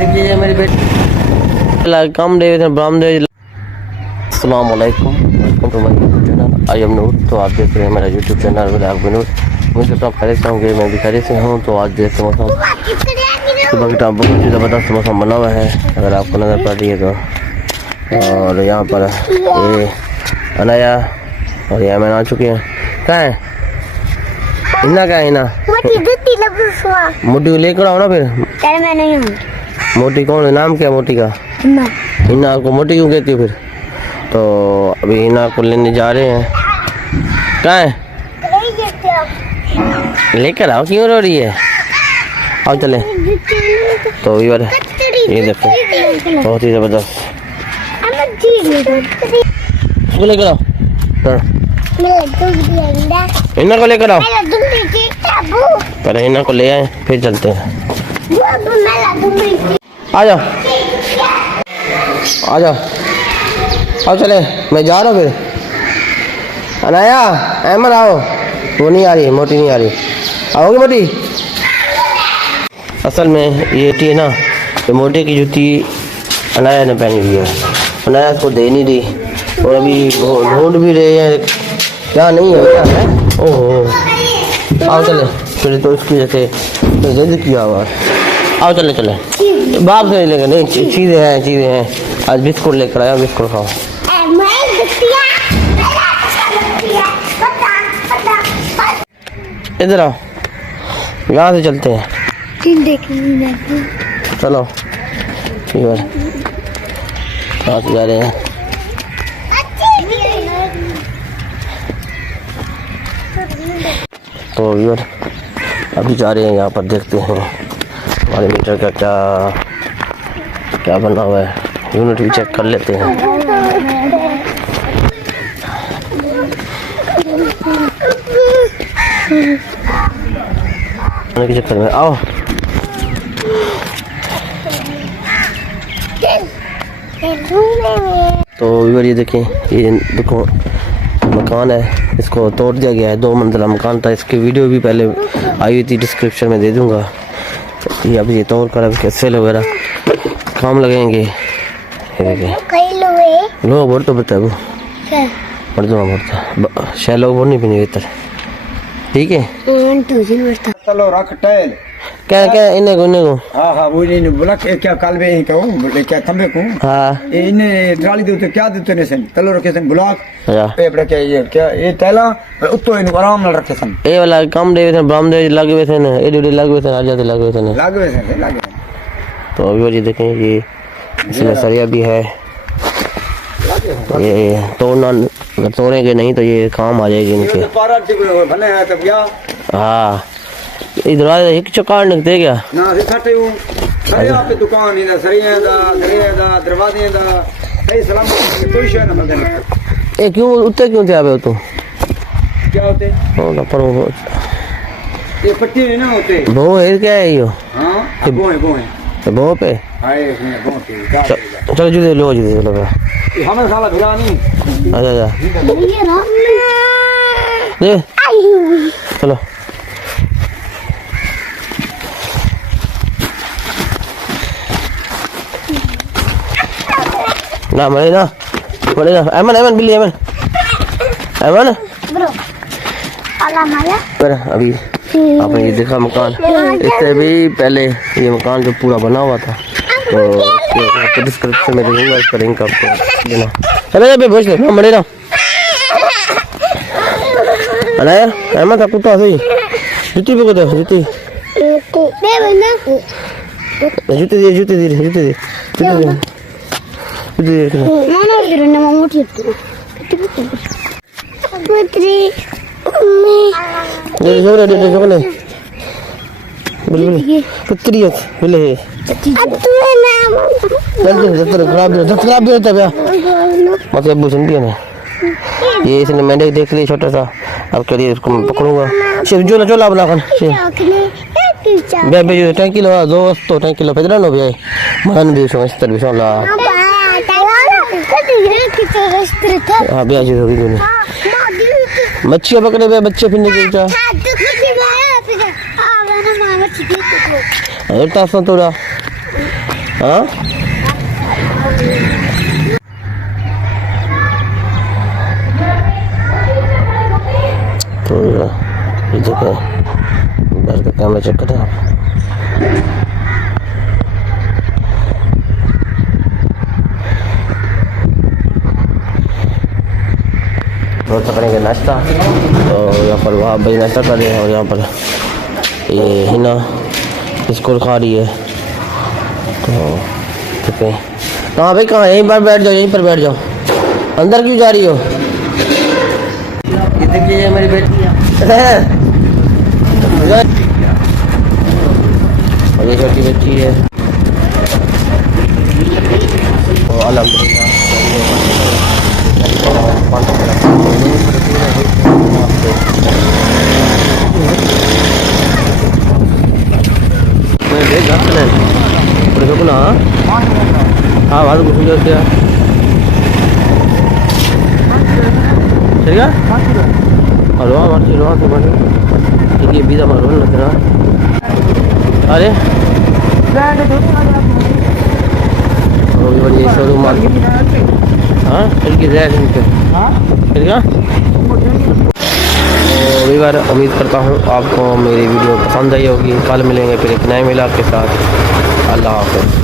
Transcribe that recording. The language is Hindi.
देखिए ये मेरी बेटी कम डे ब्राह्मण। अस्सलाम वालेकुम, welcome to my YouTube channel I am Noor. तो आप देख रहे हैं मेरा यूट्यूब चैनल ब्लॉग विनूर। मुझे तो आप खैरियत से होंगे, मैं भी खैरियत से हूँ। तो आज देखते मौसम सुबह की टाइम बहुत ही ज़बरदस्त मौसम बना हुआ है, अगर आपको नज़र पड़ रही है तो। और यहाँ पर ये अनाया और ये मैंने आ चुके हैं। कहाँ है इन्ना? क्या है इन्ना? मोटी को लेकर आओ ना फिर। मैं नहीं हूँ। मोटी कौन है? नाम क्या है मोटी का? इन्ना को मोटी क्यों कहती हो फिर? तो अभी इन्ना को लेने जा रहे हैं। कहाँ है? लेकर आओ, क्यों रो रही है? आओ चले। तो यार ये देखो बहुत ही जबरदस्त। इसको लेकर आओ, इन्ना को लेकर आओ। पहले इन्ना को ले आए फिर चलते हैं। आ जाओ आ जाओ आओ चले, मैं जा रहा हूँ फिर। अनाया अहमद आओ। वो नहीं आ रही, मोटी नहीं आ रही। आओगे मोटी? असल में ये थी ना, तो मोटे की जूती अनाया ने पहनी हुई है। अनाया को दे नहीं दी और अभी ढूंढ भी रहे हैं, क्या नहीं है क्या है। ओहो आओ चले फिर। तो इसकी जैसे जिद किया हुआ। आओ चले चले, बाप से लेकर नहीं, चीज़ें हैं। आज बिस्कुट लेकर आया, बिस्कुट खाओ। इधर आओ, यहाँ से चलते हैं। चलो कहाँ से जा रहे हैं? तो यार अभी जा रहे हैं, यहाँ पर देखते हैं हमारे मीटर का क्या बना हुआ है। यूनिट भी चेक कर लेते हैं। के चक्कर में आओ। तो ये देखें, ये देखो मकान है, इसको तोड़ दिया गया है। 2 मंजिला मकान था, इसकी वीडियो भी पहले आई हुई थी, डिस्क्रिप्शन में दे दूंगा। तो ये अभी ये तोड़ कर अभी कैसे वगैरह काम लगेंगे। लो बोल तो बता वो बढ़ता शैलो बोल नहीं पीने भीतर, ठीक है। चलो रख टेल क्या इन्हें को हाँ वो नहीं बोला क्या काल में ही कहूँ बोले क्या खंबे को हाँ इन्हें ट्राली दे तो क्या देते ने सन तलो रखे सन ब्लॉक अच्छा पेपर क्या ये तैला उत्तो इन आराम नाल रखे सन। ए वाला काम दे थे ब्राह्मण दे लगे हुए थे ना, ए ड्यूटी लगे हुए थे, आ जाते लगे हुए थे ना, लगे हुए थे। तो अभी ये देखें, ये इसमें सरिया भी है। ये तोड़ना, अगर तोड़ेंगे नहीं तो ये काम आ जाएगी इनके। हाँ इधर एक चकार निकते क्या ना इकट्ठे हूं सरिया पे दुकान ही ना सरिया दा दरवाजे दा सही सलामत कोई शय ना मिलदे। ए क्यों उत्ते क्यों थे आवे तो क्या होते ओ ना पर ये पट्टी है ना होते वो है क्या है यो? हां वो है वो पे हाय वो पे चलो जुदे लो हमें साला घुरा नहीं। आजा दे चलो ना मरे ना अमन बिल्ली अमन ब्रो आला माया पर अभी आपने ये देखा मकान, इससे भी पहले ये मकान जो पूरा बना हुआ था, तो डिस्क्रिप्शन में दूंगा, इसका लिंक आपको देना। चले अभी भेज दे मरे ना अनाया अहमद आपको तो सही जूती पे को दे जूती ये इसने मैंने देख लिया छोटा सा, अब करिए इसको मैं पकड़ूंगा। सिर्फ जो चोला बना कर बे टैंकी लो दोस्त, तो टैंकी लो फेदरा नो बे मन भी समझतर भी सोला हां बे आज होगी तूने मच्छी पकड़े बे बच्चे फिरने के जा अरे तासा तोड़ा हाँ तो ये देखो घर का कैमरा चेक करें आप। रोज करेंगे नाश्ता, तो यहाँ पर वहाँ भाई नाश्ता कर रहे हैं और यहाँ पर ये हिना स्कूल खा रही है। तो ठीक है, कहाँ भाई कहाँ, यहीं पर बैठ जाओ, यहीं पर बैठ जाओ, अंदर क्यों जा रही हो? ये देखिए ये मेरी बेटी है और ये छोटी बच्ची है। तो अल्हम्दुलिल्लाह मैं देख जाते हैं ना। हाँ बात कुछ नहीं क्या चलेगा और वहाँ मार्ची वहाँ से मार्ची ठीक है बीजा मार लग रहा। अरे बढ़िया शोरूम मार्केट। हाँ फिर की फिर क्या तो बार उम्मीद करता हूँ आपको मेरी वीडियो पसंद आई होगी। कल मिलेंगे फिर एक नए मिलाप के साथ। अल्लाह हाफ़िज़।